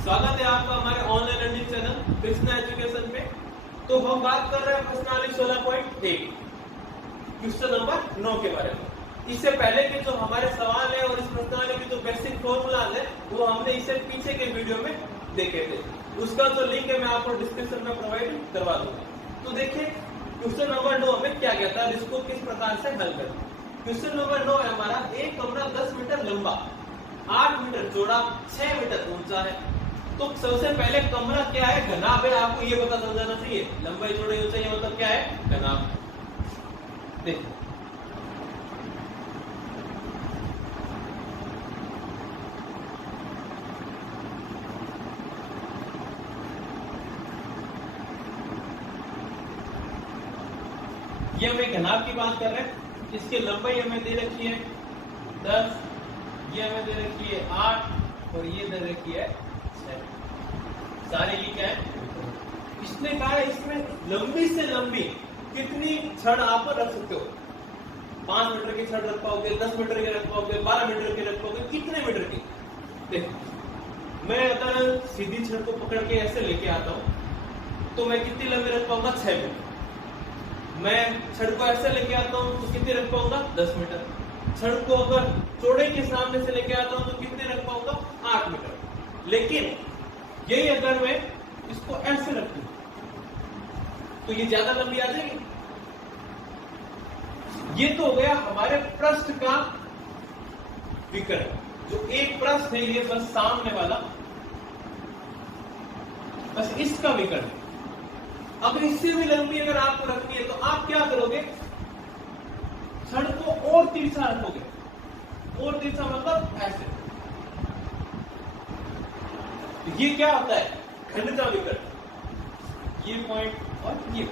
स्वागत है आपका हमारे online learning channel Krishna education पे। तो हम बात कर रहे हैं प्रश्नावली 16.1 क्वेश्चन नंबर 9 के बारे में। इससे पहले के जो हमारे सवाल है और इस प्रश्नावली की जो बेसिक फॉर्मूला है वो हमने इससे पीछे के वीडियो में देखे थे। उसका जो लिंक है मैं आपको डिस्क्रिप्शन में प्रोवाइड करवा दूंगा। तो देखिए क्वेश्चन नंबर 9 में क्या कहता है, इसको किस प्रकार से हल करें। क्वेश्चन नंबर 9 है हमारा, एक कमरा 10 मीटर लंबा, 8 मीटर चौड़ा, 6 मीटर ऊंचा है। तो सबसे पहले कमरा क्या है, घनाभ है। आपको ये पता समझाना चाहिए, लंबाई चौड़ाई ऊंचाई मतलब क्या है, घनाभ। देखो ये हमें घनाभ की बात कर रहे हैं। इसकी लंबाई हमें दे रखी है 10, ये हमें दे रखी है 8 और ये दे रखी है 6। सारे ये क्या है, इसने कहा है इसमें लंबी से लंबी कितनी छड़ आप रख सकते हो। 5 मीटर की छड़ रख पाओगे, 10 मीटर की रख पाओगे, 12 मीटर की रख पाओगे, कितने मीटर की। देखो मैं अगर सीधी छड़ को पकड़ के ऐसे लेके आता हूं तो मैं कितनी लंबी रख पाऊंगा, 6 मीटर। मैं छड़ को ऐसे लेके आता हूं तो कितनी रख पाऊंगा, 10 मीटर। छड़ को अगर चौड़ाई के सामने से लेके आता हूं तो कितने रख पाऊंगा, 8 मीटर। लेकिन यही अगर मैं इसको ऐसे रख दूं तो ये ज्यादा लंबी आ जाएगी। ये तो हो गया हमारे पृष्ठ का विकर्ण। जो एक पृष्ठ है ये बस सामने वाला, बस इसका विकर्ण। अगर इससे भी लंबी अगर आपको रखनी है तो आप क्या करोगे, छड़ को और तिरछा रखोगे। और तिरछा मतलब ऐसे। ये क्या होता है, घन का विकर्ण। ये पॉइंट और ये,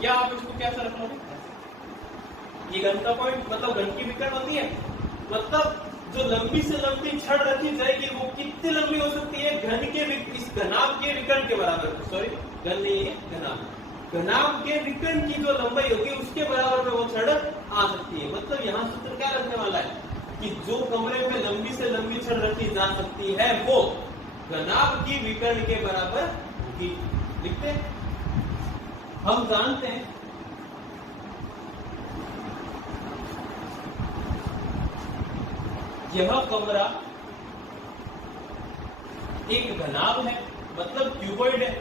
क्या आप इसको कैसा रख लोगे, ये घन का पॉइंट मतलब घन की विकर्ण होती है। मतलब जो लंबी से लंबी छड़ रखी जाएगी वो कितनी लंबी हो सकती है, घन के इस घनाभ के विकर्ण के बराबर। सॉरी घन नहीं है, घनाभ। घनाभ के विकर्ण की जो लंबाई होगी उसके बराबर में वो छड़ आ सकती है। मतलब यहाँ सूत्र क्या रखने वाला है कि जो कमरे में लंबी से लंबी छड़ रखी जा सकती है वो घनाभ की विकर्ण के बराबर होगी। लिखते हैं, हम जानते हैं यह कमरा एक घनाभ है, मतलब क्यूबॉइड है।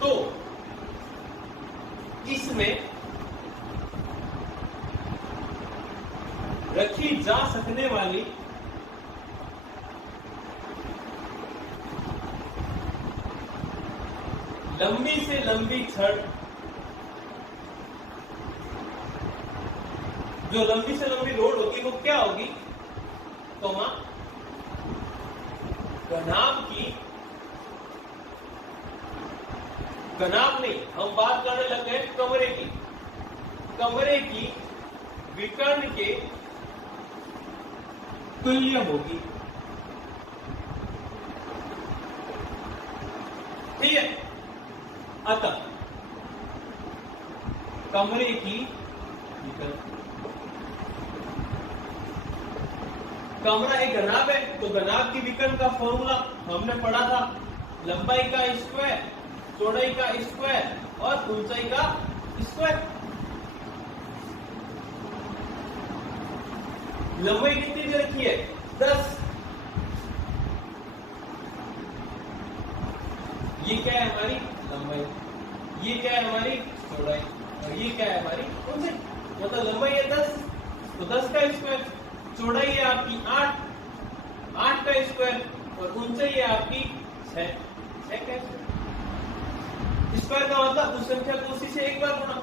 तो इसमें रखी जा सकने वाली लंबी से लंबी छड़, जो लंबी से लंबी रोड होगी वो क्या होगी, कमा घनाभ की, घनाभ नहीं, हम बात करने लग गए कमरे की, कमरे की विकर्ण के तुल्य होगी। ठीक है, अतः कमरे की विकर्ण, कमरा एक घनाभ है तो घनाभ की विकर्ण का फॉर्मूला हमने पढ़ा था, लंबाई का स्क्वायर, चौड़ाई का स्क्वायर और ऊंचाई का स्क्वायर। लंबाई कितनी दे रखी है, 10। ये क्या है हमारी लंबाई, ये क्या है हमारी चौड़ाई और ये क्या है हमारी ऊंचाई। मतलब लंबाई है 10 तो 10 का स्क्वायर, चौड़ाई है आपकी 8 का स्क्वायर और ऊंचाई है आपकी 6 का स्क्वायर। स्क्वायर का मतलब उस संख्या को उसी से एक बार गुणा।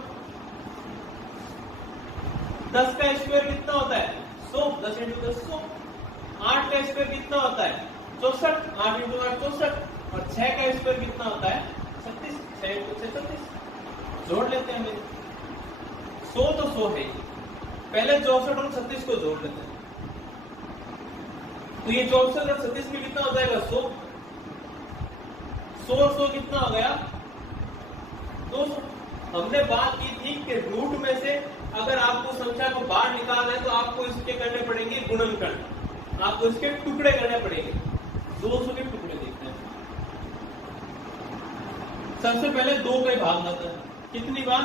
10 का स्क्वायर कितना होता है, 100, 10 × 10 100। 8 का स्क्वायर कितना होता है, 64, 8 × 8 64। और 6 का स्क्वायर कितना होता है, 36, 6 × 6 36। जोड़ लेते हैं, 100 तो 100 है, पहले 64 और 36 को जोड़ लेते हैं। तो ये 64 और 36 में कितना हो जाएगा, 100। 100 और 100 कितना हो गया, 200। हमने बात की थी कि रूट में से अगर आपको संख्या को बाहर निकालना है तो आपको इसके करने पड़ेंगे गुणनखंड। आपको इसके टुकड़े करने पड़ेंगे। 200 के टुकड़े देखते हैं। सबसे पहले 2 का भाग जाता है, कितनी बार?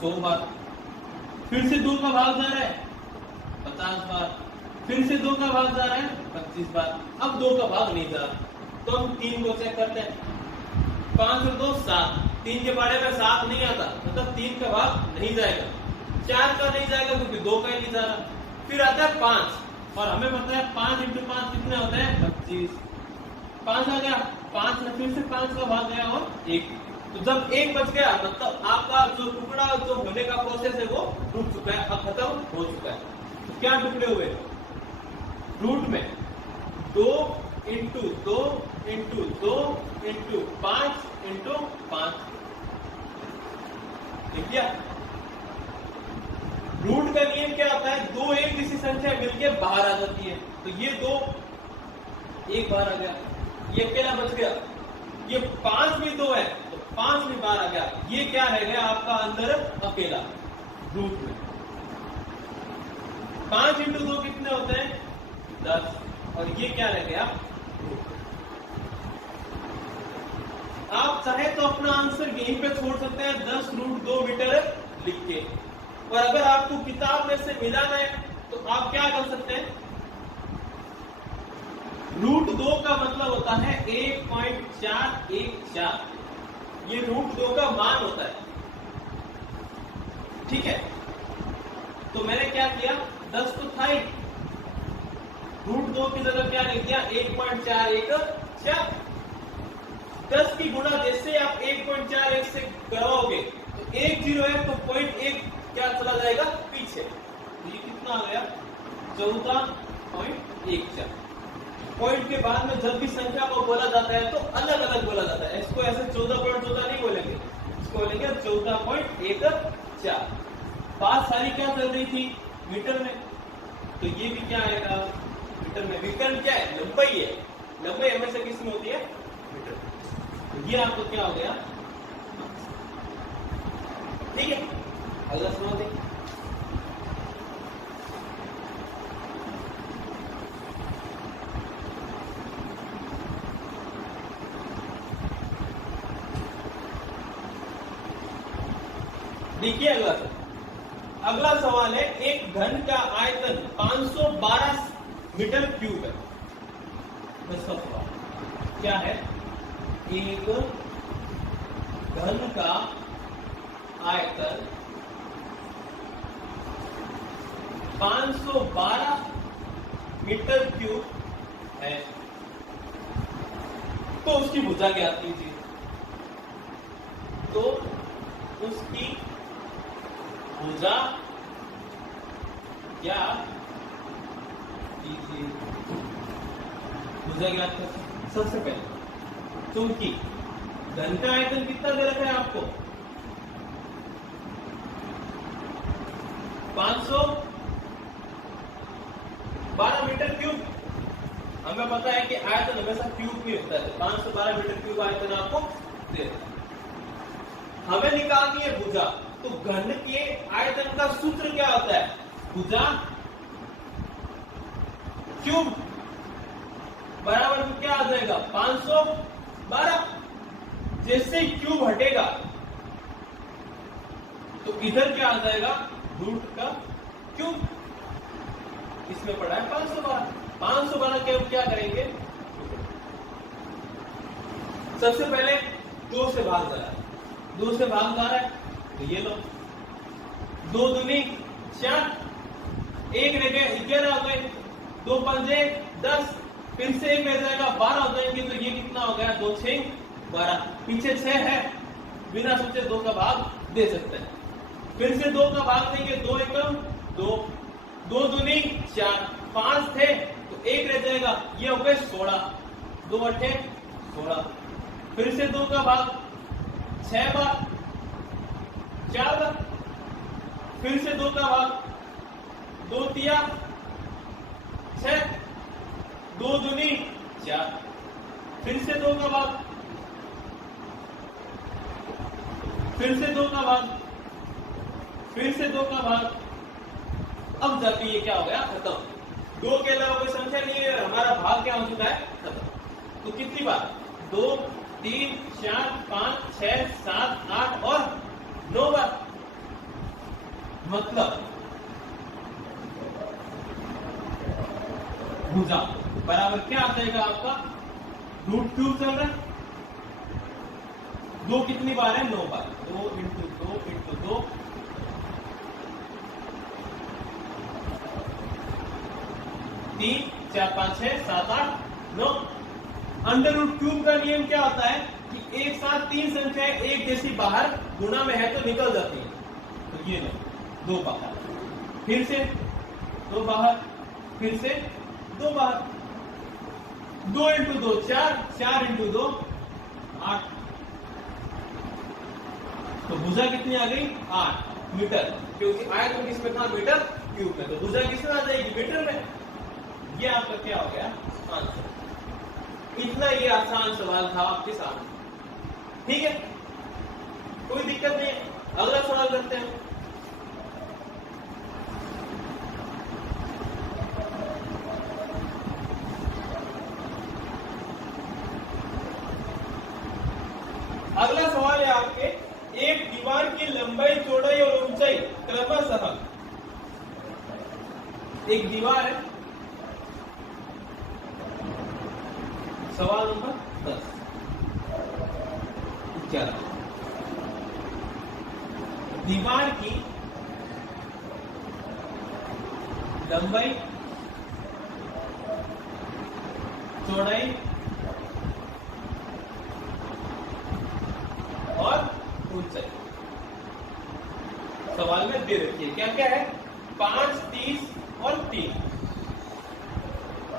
100 बार। फिर से 2 का भाग जा रहा है 50 बार। फिर से 2 का भाग जा रहा है 25 बार। अब 2 का भाग नहीं जा रहा, तो हम 3 को चेक करते हैं। 5 और 2 7, 3 के बारे में 7 नहीं आता, मतलब 3 का भाग नहीं जाएगा। 4 का नहीं जाएगा क्योंकि 2 का ही नहीं जा रहा। फिर आता है 5, और हमें पता है 5 × 5 कितने होते हैं? 25। 5 आ गया, 5 में फिर से 5 का भाग गया और 1। तो जब 1 बच गया मतलब आपका जो टुकड़ा जो होने का प्रोसेस है वो रुक चुका है, अब खत्म हो चुका है। तो क्या टुकड़े हुए? रूट में 2 × 2 × 2 × 5 × 5। ठीक है? रूट का नियम क्या होता है? 2 एक जैसी संख्या मिलके बाहर आ जाती है। तो ये 2 एक बाहर आ गया, ये अकेला बच गया। ये 5 भी 2 है तो 5 भी बाहर आ गया। ये क्या रह गया आपका अंदर? अकेला रूट में। 5 × 2 कितने होते हैं? 10। और ये क्या रह गया? रूट। आप चाहे तो अपना आंसर यहीं पे छोड़ सकते हैं, 10√2 मीटर लिख के। और अगर आपको किताब में से मिलाना है तो आप क्या कर सकते हैं? √2 का मतलब होता है 1.414। ये √2 का मान होता है। ठीक है? तो मैंने क्या किया? 10 तो था ही, √2 की जगह क्या लिख दिया? 1.414। 10 की गुणा जैसे आप 1.41 से कराओगे तो 1 0 है तो 0.1 क्या चला जाएगा? पीछे। तो ये कितना आ गया? 14.14। पॉइंट के बाद में जब भी संख्या को बोला जाता है तो अलग अलग बोला जाता है। इसको ऐसे 14.14 नहीं बोलेंगे, इसको बोलेंगे 14.14। बात सारी क्या चल रही थी? मीटर में। तो ये भी क्या आएगा? मीटर में। विकर्ण क्या है? लंबाई है। लंबाई हमेशा किसमें होती है? मीटर। तो ये आपको क्या हो गया? ठीक है, अगला सवाल देखिए। देखिए अगला सवाल है, एक घन का आयतन 512 मीटर क्यूब है। इसका सवाल क्या है? एक घन का आयतन 512 मीटर क्यूब है, तो उसकी भुजा ज्ञात कीजिए। तो उसकी भुजा ज्ञात कीजिए। भुजा ज्ञात कर सबसे पहले क्योंकि घन का आयतन कितना दे रखा है आपको? 512 मीटर क्यूब। हमें पता है कि आयतन हमेशा क्यूब में होता है, 512 मीटर क्यूब आयतन आपको दे रखा है। हमें निकालनी है भुजा। तो घन के आयतन का सूत्र क्या होता है? भुजा क्यूब बराबर में क्या आ जाएगा? 512। जैसे ही क्यूब हटेगा तो इधर क्या आ जाएगा? रूट का क्यूब। इसमें पड़ा है 512। 512 के हम क्या करेंगे? सबसे पहले 2 से भाग जा रहा है, 2 से भाग जा रहा है तो ये लो, 2 दूनी 4, 1 रह गए 11 हो गए, 2 पंजे 10, फिर से 1 रह जाएगा 12 हो जाएंगे। तो ये कितना हो गया? 2 6 12। पीछे 6 है, बिना सोचे 2 का भाग दे सकते हैं। फिर से 2 का भाग देंगे, 2 एकम 2, 2 दूनी 4, 5 थे तो 1 रह जाएगा, ये हो गए 16, 2 8 16। फिर से 2 का भाग 6 बार, 4 बार। फिर से 2 का भाग 2 तिया 6, 2 दूनी 4। फिर से 2 का भाग, फिर से 2 का भाग, फिर से 2 का भाग। अब जाके ये क्या हो गया? खत्म। 2 के अलावा कोई संख्या नहीं है, हमारा भाग क्या हो चुका है, खत्म। तो कितनी बार, 2 3 4 5 6 7 8 और 9 बार। मतलब भुजा बराबर क्या आ जाएगा आपका, √3 चल रहा है, 2 कितनी बार है, 9 बार, 2 इंटू 2 इंटू 2, 3 4 5 6 7 8 9। √3 का नियम क्या होता है कि एक साथ 3 संख्याएं एक जैसी बाहर गुणा में है तो निकल जाती है। तो ये लो 2 बाहर, फिर से 2 बाहर, फिर से 2 बाहर, 2 इंटू 2 4, 4 इंटू 2 8। तो भुजा कितनी आ गई, 8 मीटर, क्योंकि आयतन किसमें था, मीटर क्यूब में। तो भुजा किसमें आ जाएगी, मीटर में। ये आपका क्या हो गया, आंसर। इतना ये आसान सवाल था आपके सामने, ठीक है, कोई दिक्कत नहीं है। अगला सवाल करते हैं। अगला सवाल है आपके, एक दीवार की लंबाई चौड़ाई और ऊंचाई क्रमशः, एक दीवार है, सवाल नंबर 10 11, दीवार की लंबाई चौड़ाई और ऊंचाई सवाल में दे रखी है। क्या क्या है, 5 30 और 3।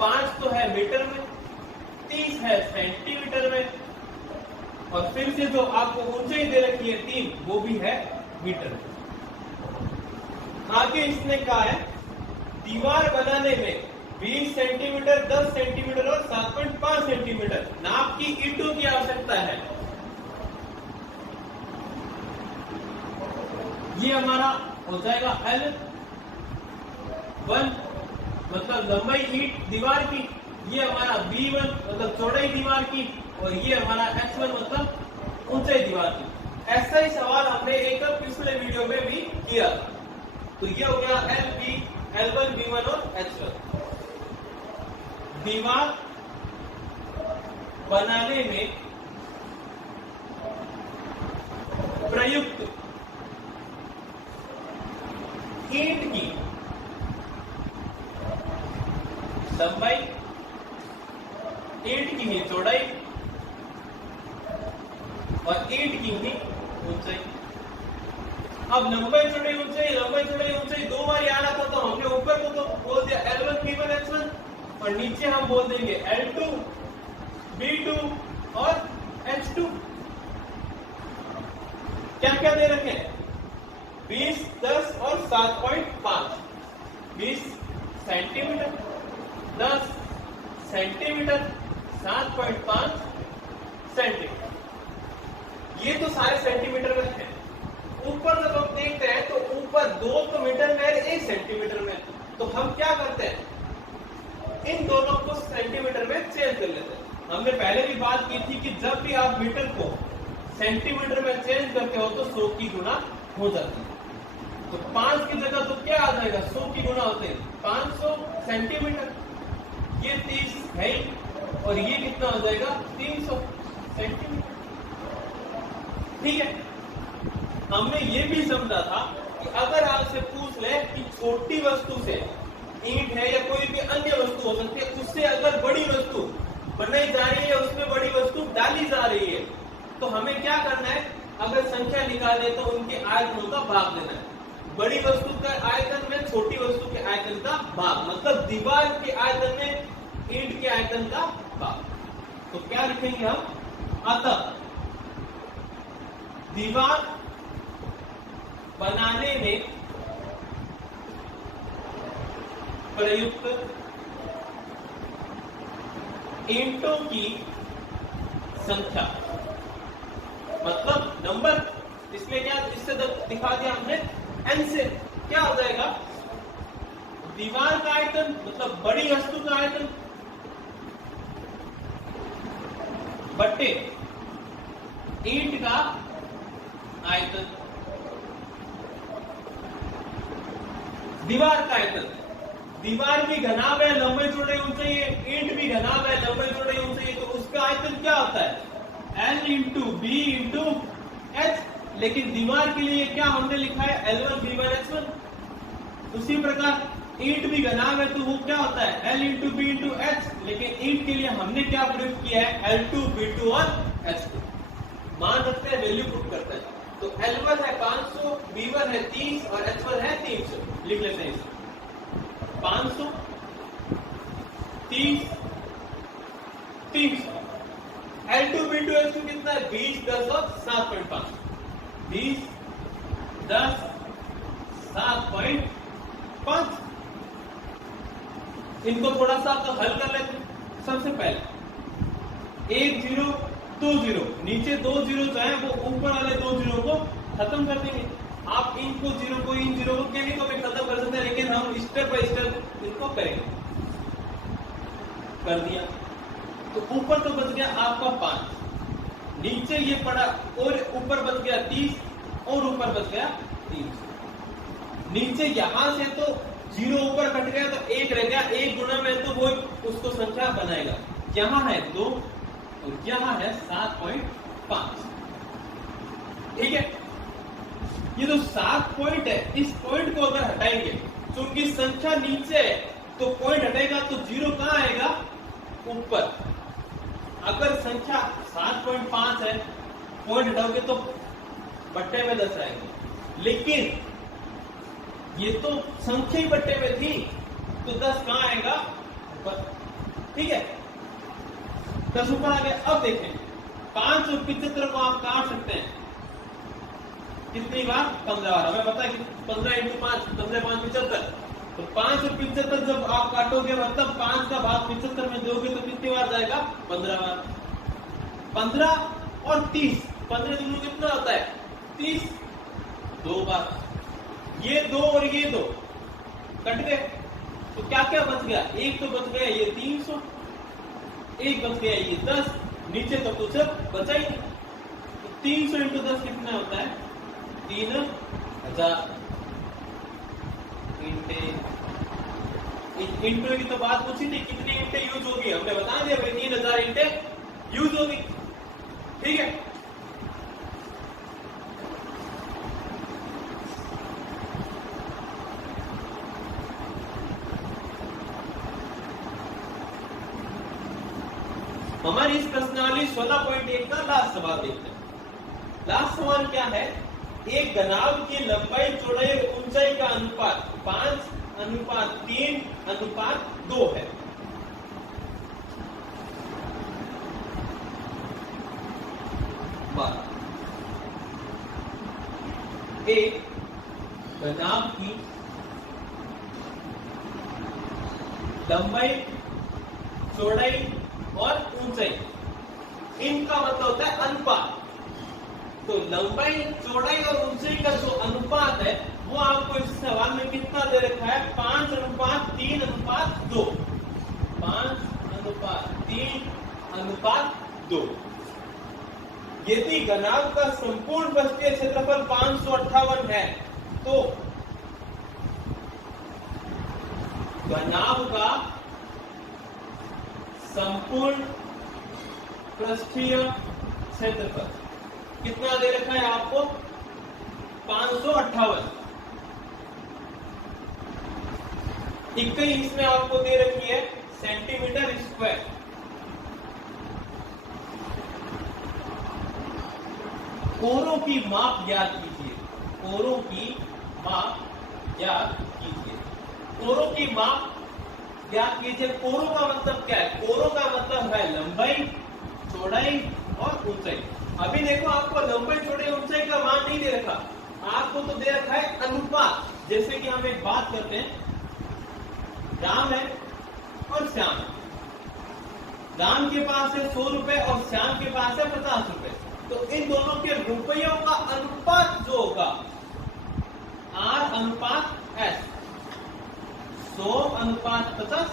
5 तो है मीटर में, 30 है सेंटीमीटर में, और फिर से जो आपको ऊंचाई दे रखी है 3, वो भी है मीटर में। आगे इसने कहा है दीवार बनाने में 20 सेंटीमीटर, 10 सेंटीमीटर और 7.5 सेंटीमीटर नाप की ईंटों की आवश्यकता है। ये हमारा हो जाएगा L1 मतलब लंबाई ईंट दीवार की, ये हमारा B1 मतलब चौड़ाई दीवार की, और ये हमारा H1 मतलब ऊंचाई दीवार की। ऐसा ही सवाल हमने एक पिछले वीडियो में भी किया। तो ये हो गया LB, L1, B1 और H1। दीवार बनाने में प्रयुक्त ईंट की लंबाई, ईंट की ही चौड़ाई और ईंट की ही ऊंचाई। अब लंबाई चौड़ाई ऊंचाई 2 बार आ रहा था, तो हमने ऊपर को तो बोल दिया L1 B1 H1, और नीचे हम बोल देंगे L2 B2 और H2। क्या क्या दे रखे हैं, 20 10 और 7.5, 20 सेंटीमीटर, 10 सेंटीमीटर, 7.5 सेंटीमीटर। ये तो सारे सेंटीमीटर में है। ऊपर जब हम देखते हैं तो ऊपर 2 तो मीटर में है, 1 सेंटीमीटर में। तो हम क्या करते हैं, इन दोनों को सेंटीमीटर में चेंज कर लेते हैं। हमने पहले भी बात की थी कि जब भी आप मीटर को सेंटीमीटर में चेंज करते हो तो 100 की गुना हो जाती है। तो 5 की जगह तो क्या आ जाएगा, 100 की गुना होते हैं 500 सेंटीमीटर। ये 30 है और ये कितना हो जाएगा, 300 सेंटीमीटर। ठीक है, हमने ये भी समझा था कि अगर आपसे पूछ ले कि छोटी वस्तु से, ईंट है या कोई भी अन्य वस्तु हो सकती है, उससे अगर बड़ी वस्तु बनाई जा रही है, उसमें बड़ी वस्तु डाली जा रही है, तो हमें क्या करना है, अगर संख्या निकाले तो उनके आयतनों का भाग देना है। बड़ी वस्तु का आयतन में छोटी वस्तु के आयतन का भाग, मतलब दीवार के आयतन में ईंट के आयतन का भाग। तो क्या लिखेंगे हम, अतः दीवार बनाने में प्रयुक्त ईंटों की संख्या, मतलब नंबर, इसमें क्या, इससे दिखा दिया हमने n से, क्या हो जाएगा दीवार का आयतन मतलब बड़ी वस्तु का आयतन बट्टे ईंट का आयतन। दीवार का आयतन, दीवार भी घनाभ है, लंबाई चौड़ाई ऊंचाई है, ईंट भी घनाभ है, लंबाई चौड़ाई ऊंचाई है, तो उसका आयतन क्या होता है L into B into H. लेकिन दीवार के लिए क्या हमने लिखा है L1 B1 H1। उसी प्रकार ईंट भी घनाभ है तो वो क्या होता है L into B into H. लेकिन ईंट के लिए हमने क्या प्रूफ किया है L2 B2 और H2। मान रखते हैं, वैल्यू पुट करते हैं, तो L1 है 500, B1 है 30 और H1 है 300। लिख लेते हैं इसे 500 30 300। L2 B2 H2 कितना है 20 10 और 7.5। 20 10 7.5। इनको थोड़ा सा तो हल कर लेते हैं। सबसे पहले 1 0 2 0, नीचे 2 0 जो है वो ऊपर वाले 2 0 को खत्म कर देंगे। आप इनको 0 को इन 0 को कहने को भी खत्म कर सकते हैं, लेकिन हम स्टेप बाय स्टेप इनको करेंगे। कर दिया तो ऊपर तो बच गया आपका 5, नीचे ये पड़ा और ऊपर बच गया 30 और ऊपर बच गया 300। नीचे यहां से तो 0 ऊपर कट गया तो 1 रह गया, 1 गुना में तो वो उसको संख्या बनाएगा। यहां है 2 और यहां है 7.5। ठीक है, ये जो 7 पॉइंट है, इस पॉइंट को अगर हटाएंगे, क्योंकि संख्या नीचे है तो पॉइंट हटेगा तो 0 कहां आएगा ऊपर। अगर संख्या 7.5 है, पॉइंट हटाओगे तो बट्टे में 10 आएगा, लेकिन ये तो संख्या ही बट्टे में थी तो 10 कहां आएगा ऊपर। ठीक है, 10 ऊपर आ गया। अब देखें 5 और 75 को आप काट सकते हैं कितनी बार 15 बार। हमें पता है कि 15 इंटू 5 15 5 75। तो 5 और 75 जब आप काटोगे मतलब 5 का भाग 75 में दोगे तो कितनी बार जाएगा 15 बार। 15 और 30, 15 दूनो कितना होता है 30, 2 बार। ये 2 और ये 2 कट गए तो क्या क्या बच गया, एक तो बच गया ये 300, एक बच गया ये 10, नीचे तो कुछ बचा ही नहीं। तो 300 इंटू 10 कितना होता है 3000 इंटे। इंटो की तो बात पूछी थी, कितनी इंटे यूज होगी हमने बता दिया भाई 3000 इंटे यूज होगी। ठीक है, हमारी इस प्रश्नावली 16.1 का लास्ट सवाल देखते हैं। लास्ट सवाल क्या है, एक घनाभ की लंबाई चौड़ाई और ऊंचाई का अनुपात 5:3:2 है। एक घनाभ की लंबाई चौड़ाई और ऊंचाई, इनका मतलब होता है अनुपात। तो लंबाई चौड़ाई और ऊंचाई का जो अनुपात है वो आपको इस सवाल में कितना दे रखा है 5:3:2। 5:3:2। यदि घनाभ का संपूर्ण पृष्ठीय क्षेत्रफल 558 है तो घनाभ का संपूर्ण पृष्ठीय क्षेत्रफल कितना दे रखा है आपको 558। इक्कई इसमें आपको दे रखी है सेंटीमीटर स्क्वायर। कोरों की माप ज्ञात कीजिए। कोरों की माप ज्ञात कीजिए। कोरों की माप ज्ञात कीजिए। कोरों का मतलब क्या है, कोरों का मतलब है लंबाई चौड़ाई और ऊंचाई। अभी देखो आपको लंबाई चौड़ाई ऊंचाई का मान नहीं दे रखा, आपको तो दे रखा है अनुपात। जैसे कि हम एक बात करते हैं, राम है और श्याम है। राम के पास है 100 रुपए और श्याम के पास है 50 रुपए। तो इन दोनों के रुपयों का अनुपात जो होगा R/S, 100 अनुपात 50,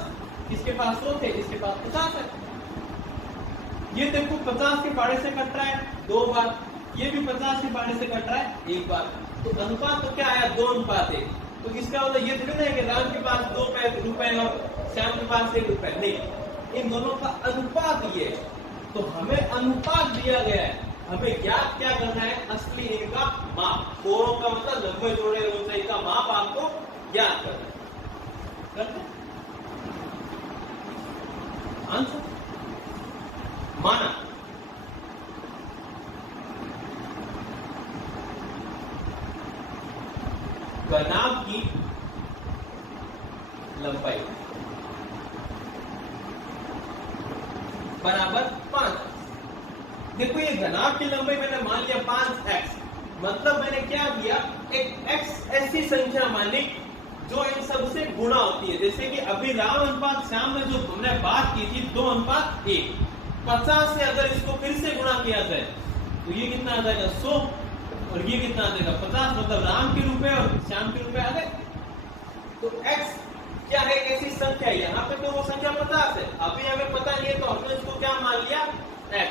किसके पास 100 थे, इसके पास 50 है। ये देखो 50 के पाड़े से कट रहा है 2 बार, ये भी 50 के पाड़े से कट रहा है 1 बार, तो अनुपात तो क्या आया 2 अनुपात 1। तो इसका मतलब ये थोड़ी ना है कि राम के पास 2 रुपए और श्याम के पास 1 रुपए, नहीं, इन दोनों का अनुपात ये है। तो हमें अनुपात दिया गया है, हमें ज्ञात क्या करना है, असली इनका माप, कोणों का मतलब लंबे चौड़े ऊंचाई का माप आपको ज्ञात करना है। करते आंसर माना घनाभ की लंबाई बराबर 5। देखो ये घनाभ की लंबाई मैंने मान लिया 5x, मतलब मैंने क्या किया, एक x ऐसी संख्या मानी जो इन सब से गुणा होती है। जैसे कि अभी राम अनुपात श्याम में जो हमने बात की थी 2 अनुपात 1, 50 से अगर इसको फिर से गुणा किया जाए तो ये कितना आ जाएगा 100, और ये कितना आ जाएगा 50, मतलब राम के रुपए और श्याम के रुपए आ गए। तो x क्या है, ऐसी संख्या है, यहाँ पे तो वो संख्या 50 है, अभी हमें पता नहीं है तो हमने इसको क्या मान लिया x।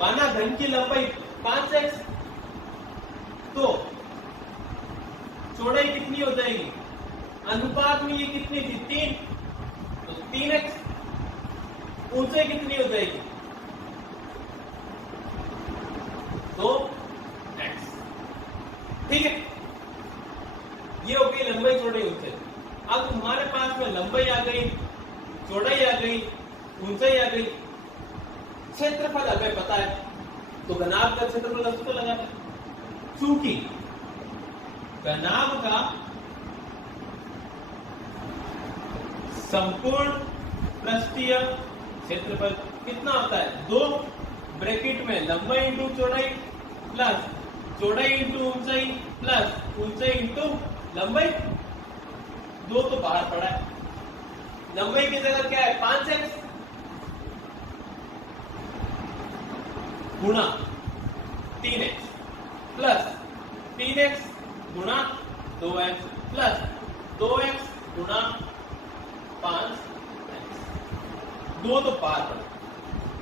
माना घन की लंबाई 5x, तो चौड़ाई कितनी हो जाएगी, अनुपात में ये कितनी थी 3, तो 3x, ऊंचाई कितनी हो जाएगी 2x, ठीक है। ये हो गई लंबाई चौड़ाई ऊंचाई। अब हमारे पास में लंबाई आ गई, चौड़ाई आ गई, ऊंचाई आ गई, क्षेत्रफल हमें पता है, तो घनाभ का क्षेत्रफल उसको लगाते हैं। चूंकि घनाभ का संपूर्ण पृष्ठीय क्षेत्रफल कितना होता है, 2 ब्रैकेट में लंबाई इंटू चौड़ाई प्लस चौड़ाई इंटू ऊंचाई प्लस ऊंचाई इंटू लंबाई, 2 तो बाहर पड़ा है। लंबाई की जगह क्या है 5x गुणा 3x प्लस 3x गुणा 2x प्लस 2x गुणा 5x, 2 तो बाहर पड़ा।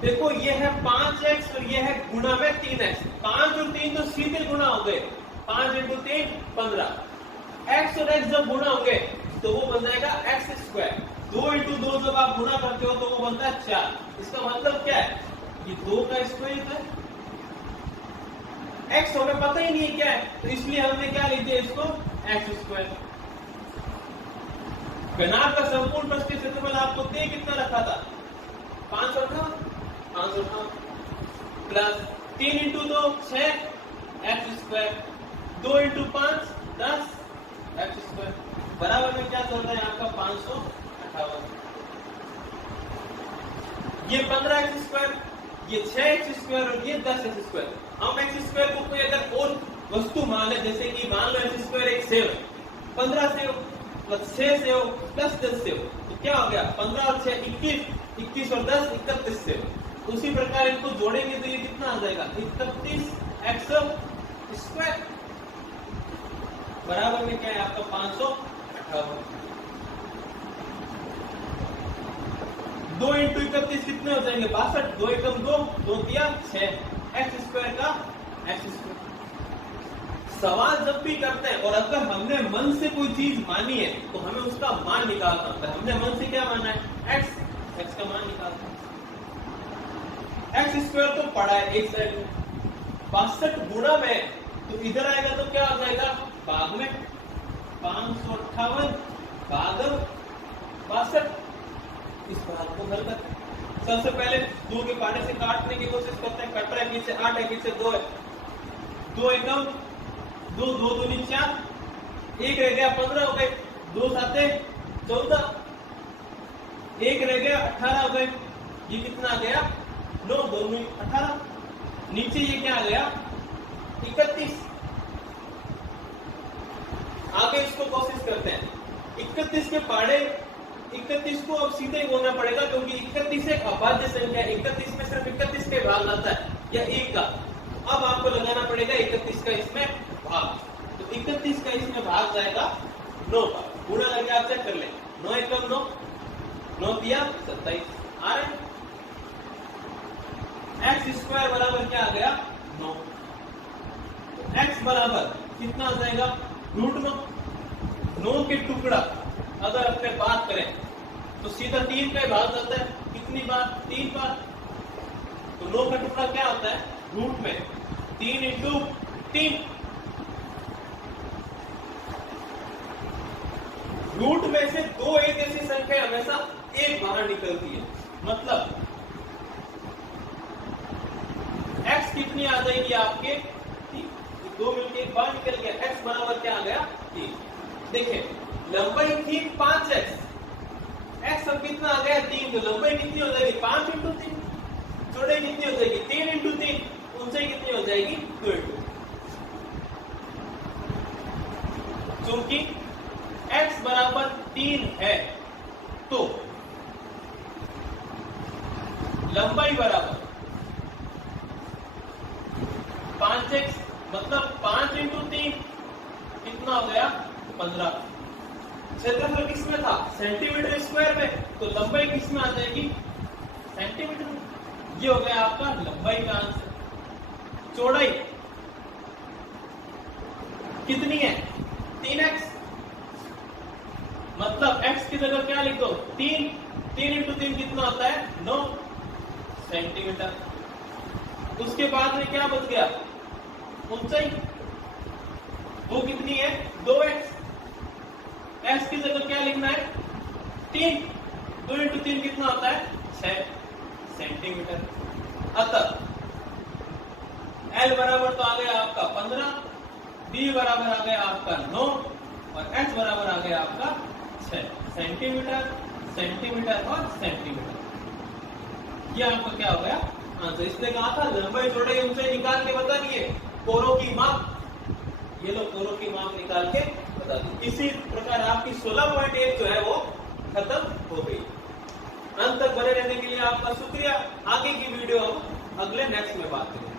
देखो ये है 5x और ये है गुणा में 3x, 5 और 3 तो सीधे गुणा हो गए, 5 इंटू 3 15, x और x जब गुणा होंगे तो वो बन जाएगा x स्क्वायर, 2 इंटू 2 जब आप गुणा करते हो तो वो बनता है 4। इसका मतलब क्या है, ये 2 का स्क्वायर होता है, x हमें पता ही नहीं है क्या है, तो इसलिए हमने क्या लिख दिया इसको x स्क्वायर। घनाभ का संपूर्ण पृष्ठीय क्षेत्रफल आपको दे कितना रखा था 558 plus 3 into 2 6 x square, 2 into 5 10 x square, बराबर में क्या चल रहा है आपका 558। ये 15x स्क्वायर, ये 6x स्क्वायर और ये 10x स्क्वायर। हम x स्क्वायर को कोई अगर और वस्तु मान ले, जैसे कि मान लो x स्क्वायर एक save, 15 save plus 6 save plus 10 save, तो क्या हो गया 15 और 6 21, 21 और 10 31 सेव। उसी प्रकार इनको जोड़ेंगे तो ये कितना आ जाएगा 31x स्क्वायर, बराबर में क्या है आपका 558। 2 इंटू 31 कितने हो जाएंगे 62, 2 एकम 2, 2 दिया 6, x स्क्वायर का x स्क्वायर। सवाल जब भी करते हैं और अगर हमने मन से कोई चीज मानी है तो हमें उसका मान निकालना होता है। हमने मन से क्या माना है x का मान निकालना है। x स्क्वायर तो पड़ा है एक साइड में, 62 गुणा में तो इधर आएगा तो क्या हो जाएगा भाग में, 558 भाग 62, इस भाग को हल करते हैं। सबसे पहले 2 के पाने से काटने की कोशिश करते हैं, कट रहा है पीछे 8 है पीछे 2 है, 2 एकम 2, 2 दूनी 4, 1 रह गया 15 हो गए, 2 साते 14, 1 रह गया 18 हो गए, ये कितना आ गया 9, 2 दूनी 18, नीचे ये क्या आ गया 31। आगे इसको कोशिश करते हैं, 31 के पाड़े 31 को अब सीधे बोलना पड़ेगा क्योंकि 31 एक अभाज्य संख्या है, 31 में सिर्फ 31 के भाग आता है या 1 का, अब आपको लगाना पड़ेगा 31 का इसमें भाग, तो 31 का इसमें भाग जाएगा 9 का, गुणा करके आप चेक कर ले, 9 एकम 9, 9 दिया 27 आ रहे। एक्स स्क्वायर बराबर क्या आ गया 9, तो एक्स बराबर कितना आ जाएगा √9। 9 के टुकड़ा अगर अपने बात करें तो सीधा 3 का भाग जाता है, कितनी बार 3 बार, तो 9 का टुकड़ा क्या होता है रूट में 3 × 3। रूट में से 2 एक ऐसी संख्या हमेशा एक बाहर निकलती है, मतलब x कितनी आ जाएगी आपके 2 मिलके एक बाहर निकल गया, x बराबर क्या आ गया 3। देखिए लंबाई थी 5x, x अब कितना आ गया 3, तो लंबाई कितनी हो जाएगी 5 × 3, चौड़ाई कितनी हो जाएगी 3 × 3, ऊंचाई कितनी हो जाएगी 2 × 2। क्योंकि x बराबर 3 है तो लंबाई बराबर 5x, मतलब 5 × 3 कितना हो गया 15। क्षेत्रफल किस में था सेंटीमीटर स्क्वायर में, तो लंबाई किस में आ जाएगी सेंटीमीटर में। ये हो गया आपका लंबाई का आंसर। चौड़ाई कितनी है 3x, मतलब x की जगह क्या लिख दो 3, 3 × 3 कितना होता है 9 सेंटीमीटर। उसके बाद में क्या बच गया ऊंचाई, वो कितनी है 2x, x की जगह क्या लिखना है 3, 2 × 3 कितना होता है 6 सेंटीमीटर। अतः L बराबर तो आ गया आपका 15, B बराबर आ गया आपका 9 और H बराबर आ गया आपका 6 सेंटीमीटर, सेंटीमीटर और सेंटीमीटर। ये आपका क्या हो गया आंसर। इसने कहा था लंबाई चौड़ाई ऊंचाई निकाल के बता दिए, कोरों की माप, ये लो कोरों की माप निकाल के बता दी। इसी प्रकार आपकी 16.1 जो है वो खत्म हो गई। अंत तक बने रहने के लिए आपका शुक्रिया। आगे की वीडियो हम अगले नेक्स्ट में बात करेंगे।